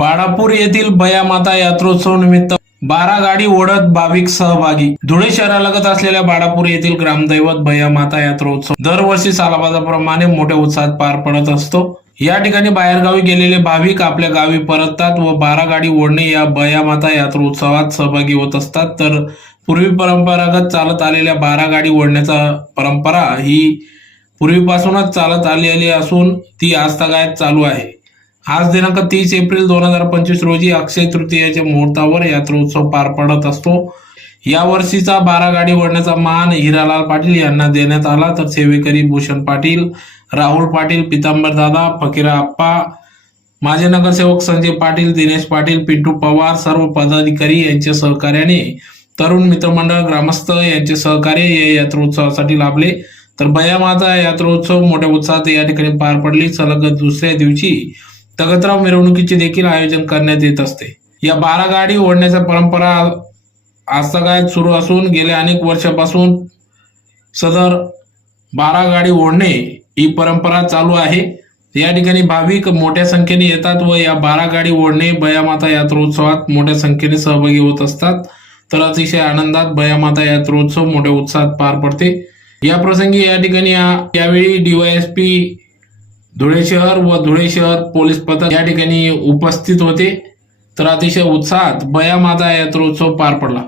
बाळापूर येथील बयामाता यात्रोत्सव निमित्त बारा गाडी ओढत भाविक सहभागी. धुळे शहरालगत असलेल्या बाळापूर येथील ग्रामदैवत बयामाता यात्रोत्सव दरवर्षी सालाबाजाप्रमाणे मोठ्या उत्साहात पार पडत असतो. या ठिकाणी बाहेरगावी गेलेले भाविक आपल्या गावी परततात व बारा गाडी ओढणे या बयामाता यात्रोत्सवात सहभागी होत असतात. तर पूर्वी परंपरागत चालत आलेल्या बारा गाडी ओढण्याचा परंपरा ही पूर्वीपासूनच चालत आलेली असून ती आजतागायत चालू आहे. आज दिनांक तीस एप्रिल दोन हजार पंचवीस रोजी अक्षय तृतीयाच्या मुहूर्तावर यात्रोत्सव पार पडत असतो. या वर्षीचा बारा गाडी ओढण्याचा मान हिरालाल पाटील यांना देण्यात आला तर सेवेकरी भूषण पाटील राहुल पाटील पितांबर दादा फकीरा आप्पा माजी नगरसेवक संजय पाटील दिनेश पाटील पिंटू पवार सर्व पदाधिकारी यांच्या सहकार्याने तरुण मित्रमंडळ ग्रामस्थ यांचे सहकार्य या यात्रोत्सवासाठी लाभले. तर बयामाता यात्रोत्सव मोठ्या उत्साहात या ठिकाणी पार पडली. सलग दुसऱ्या दिवशी तगतराव मिरवणुकीचे देखील आयोजन करण्यात येत असते. या बारा गाडी ओढण्याचा परंपरा आजतागायत सुरू असून गेल्या अनेक वर्षापासून सदर बारा गाडी ओढणे ही परंपरा चालू आहे. या ठिकाणी भाविक मोठ्या संख्येने येतात व या बारा गाडी ओढणे बयामाता यात्रोत्सवात मोठ्या संख्येने सहभागी होत असतात. तर अतिशय आनंदात बयामाता यात्रोत्सव मोठ्या उत्साहात पार पडते. या प्रसंगी या ठिकाणी यावेळी डीवायएसपी धुळे शहर व धुळे शहर पोलीस पथक या ठिकाणी उपस्थित होते. तर अतिशय उत्साहात बयामाता यात्रोत्सव पार पडला.